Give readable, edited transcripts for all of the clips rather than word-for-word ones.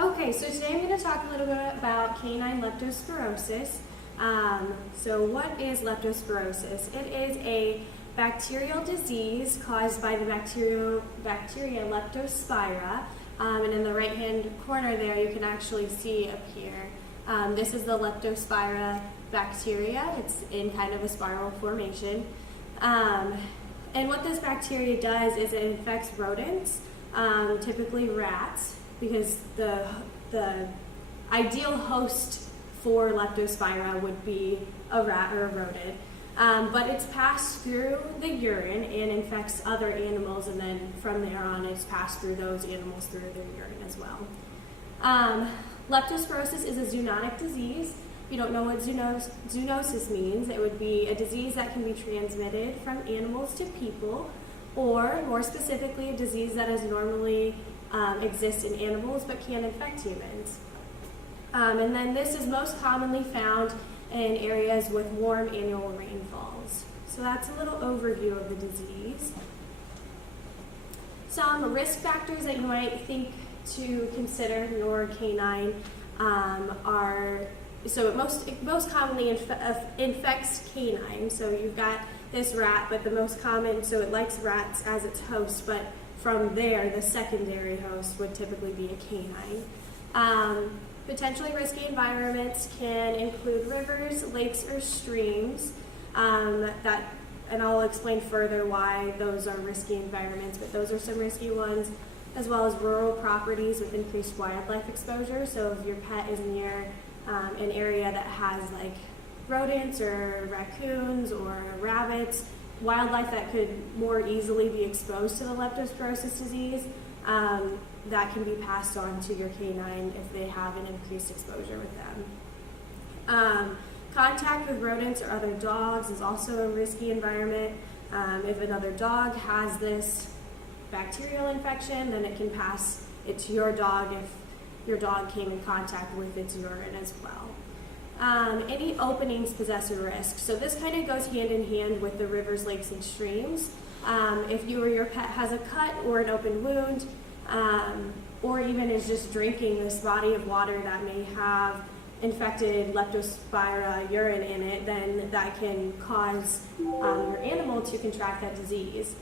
Okay, so today I'm going to talk a little bit about canine leptospirosis. So what is leptospirosis? It is a bacterial disease caused by the bacteria Leptospira. And in the right-hand corner there, you can actually see up here. This is the Leptospira bacteria. It's in kind of a spiral formation. And what this bacteria does is it infects rodents, typically rats, because the ideal host for Leptospira would be a rat or a rodent. But it's passed through the urine and infects other animals, and then from there on it's passed through those animals through their urine as well. Leptospirosis is a zoonotic disease. If you don't know what zoonosis means, it would be a disease that can be transmitted from animals to people, or more specifically, a disease that is normally exists in animals but can infect humans. And then this is most commonly found in areas with warm annual rainfalls. So that's a little overview of the disease. Some risk factors that you might think to consider in your canine are, so it most commonly infects canines. So you've got this rat, but the most common, so it likes rats as its host, but from there, the secondary host would typically be a canine. Potentially risky environments can include rivers, lakes, or streams. And I'll explain further why those are risky environments, but those are some risky ones, as well as rural properties with increased wildlife exposure. So if your pet is near an area that has like rodents or raccoons or rabbits, wildlife that could more easily be exposed to the leptospirosis disease, that can be passed on to your canine if they have an increased exposure with them. Contact with rodents or other dogs is also a risky environment. If another dog has this bacterial infection, then it can pass it to your dog if your dog came in contact with its urine as well. Any openings possess a risk. So this kind of goes hand in hand with the rivers, lakes, and streams. If you or your pet has a cut or an open wound, or even is just drinking this body of water that may have infected Leptospira urine in it, then that can cause your animal to contract that disease.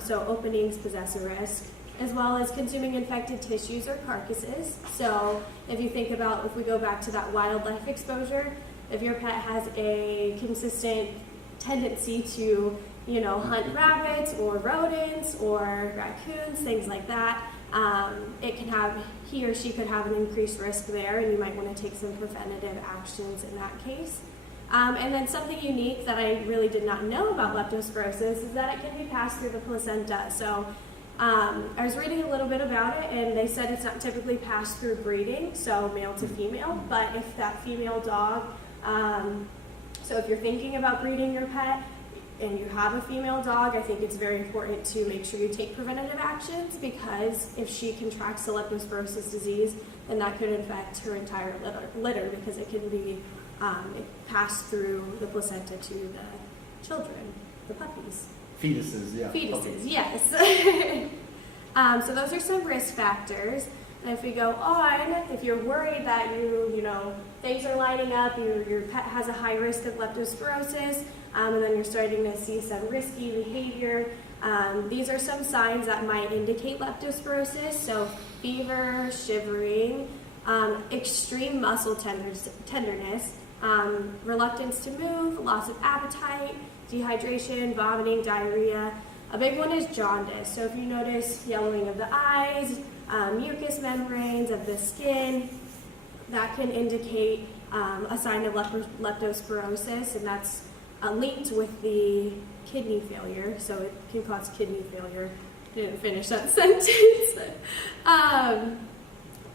So openings possess a risk, as well as consuming infected tissues or carcasses. So if you think about, if we go back to that wildlife exposure, if your pet has a consistent tendency to, hunt rabbits or rodents or raccoons, things like that, he or she could have an increased risk there, and you might want to take some preventative actions in that case. And then something unique that I really did not know about leptospirosis is that it can be passed through the placenta. So I was reading a little bit about it, and they said it's not typically passed through breeding, so male to female, but if that female dog, so if you're thinking about breeding your pet and you have a female dog, I think it's very important to make sure you take preventative actions, because if she contracts the leptospirosis disease, then that could infect her entire litter because it can be passed through the placenta to the children, the puppies. Fetuses, yeah. Fetuses, puppies. Yes. So those are some risk factors. And if we go on, if you're worried that things are lining up, your pet has a high risk of leptospirosis, and then you're starting to see some risky behavior, these are some signs that might indicate leptospirosis. So fever, shivering, extreme muscle tenderness, reluctance to move, loss of appetite, dehydration, vomiting, diarrhea. A big one is jaundice. So if you notice yellowing of the eyes, mucous membranes of the skin, that can indicate a sign of leptospirosis, and that's linked with the kidney failure, so it can cause kidney failure. I didn't finish that sentence.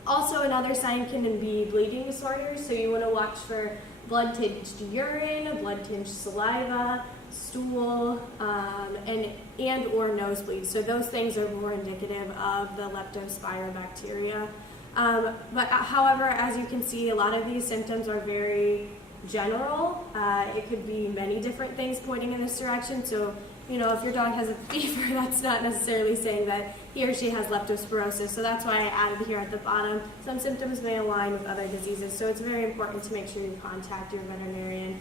Also, another sign can be bleeding disorders, so you want to watch for blood-tinged urine, blood-tinged saliva, stool, and or nosebleeds. So those things are more indicative of the Leptospira bacteria. But however, as you can see, a lot of these symptoms are very general. It could be many different things pointing in this direction. So, if your dog has a fever, that's not necessarily saying that he he or she has leptospirosis. So that's why I added here at the bottom. Some symptoms may align with other diseases. So it's very important to make sure you contact your veterinarian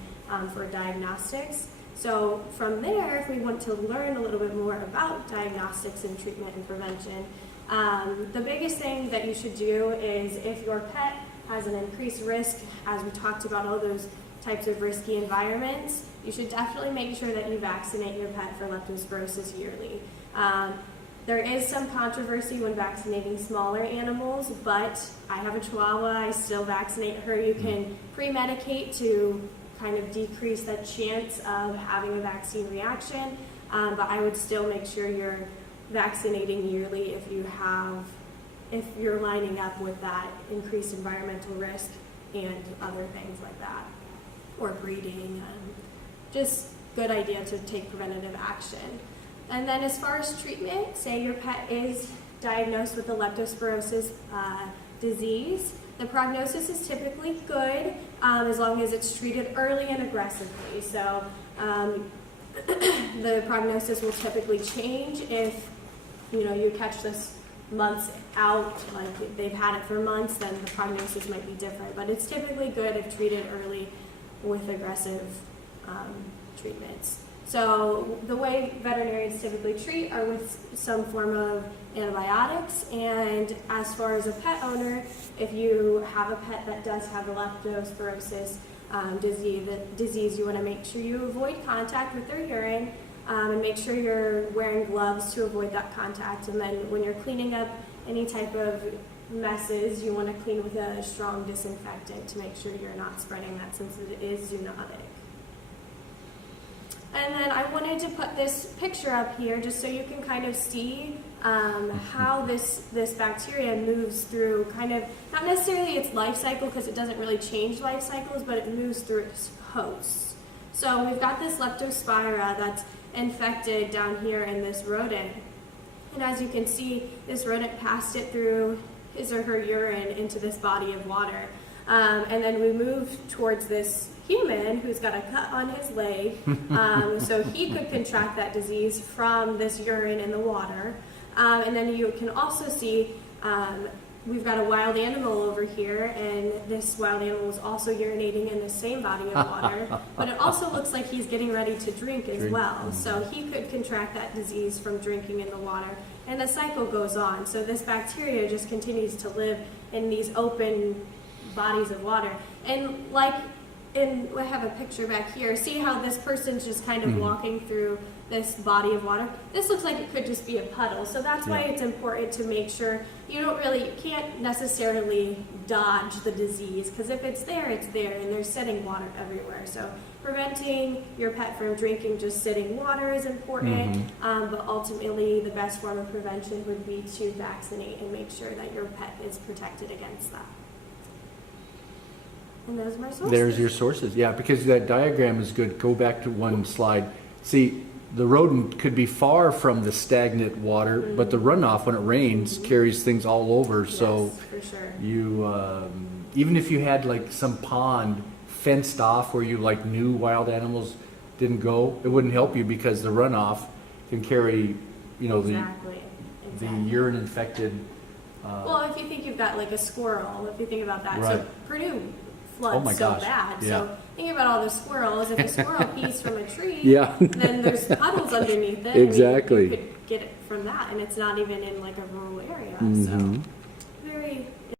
for diagnostics. So from there, if we want to learn a little bit more about diagnostics and treatment and prevention, the biggest thing that you should do is if your pet has an increased risk, as we talked about all those types of risky environments, you should definitely make sure that you vaccinate your pet for leptospirosis yearly. There is some controversy when vaccinating smaller animals, but I have a Chihuahua, I still vaccinate her. You can pre-medicate to kind of decrease that chance of having a vaccine reaction, but I would still make sure you're vaccinating yearly if you're lining up with that increased environmental risk and other things like that, or breeding. Just good idea to take preventative action. And then as far as treatment, say your pet is diagnosed with the leptospirosis disease, the prognosis is typically good as long as it's treated early and aggressively. So the prognosis will typically change if you catch this months out, like they've had it for months, then the prognosis might be different. But it's typically good if treated early with aggressive treatments. So the way veterinarians typically treat are with some form of antibiotics. And as far as a pet owner, if you have a pet that does have a leptospirosis disease, you want to make sure you avoid contact with their urine. And make sure you're wearing gloves to avoid that contact. And then when you're cleaning up any type of messes, you want to clean with a strong disinfectant to make sure you're not spreading that, since it is zoonotic. And then I wanted to put this picture up here just so you can kind of see how this bacteria moves through kind of, not necessarily its life cycle because it doesn't really change life cycles, but it moves through its hosts. So we've got this Leptospira that's infected down here in this rodent. And as you can see, this rodent passed it through his or her urine into this body of water. And then we move towards this human who's got a cut on his leg, so he could contract that disease from this urine in the water. And then you can also see we've got a wild animal over here, and this wild animal is also urinating in the same body of water, but it also looks like he's getting ready to drink as well. So he could contract that disease from drinking in the water, and the cycle goes on. So this bacteria just continues to live in these open bodies of water. And I have a picture back here. See how this person's just kind of walking through this body of water? This looks like it could just be a puddle. So that's why it's important to make sure you can't necessarily dodge the disease, because if it's there, it's there, and they're sitting water everywhere. So preventing your pet from drinking just sitting water is important, but ultimately the best form of prevention would be to vaccinate and make sure that your pet is protected against that. And those are my sources. There's your sources. Yeah, because that diagram is good. Go back to one slide. See, the rodent could be far from the stagnant water, but the runoff when it rains carries things all over. So for sure. You, even if you had like some pond fenced off where you knew wild animals didn't go, it wouldn't help you because the runoff can carry, the urine infected. Well, if you think you've got like a squirrel, if you think about that, right. So Purdue floods so bad. Yeah. So think about all the squirrels. If a squirrel pees from a tree, then there's puddles underneath it. Exactly. You could get it from that, and it's not even in like a rural area. So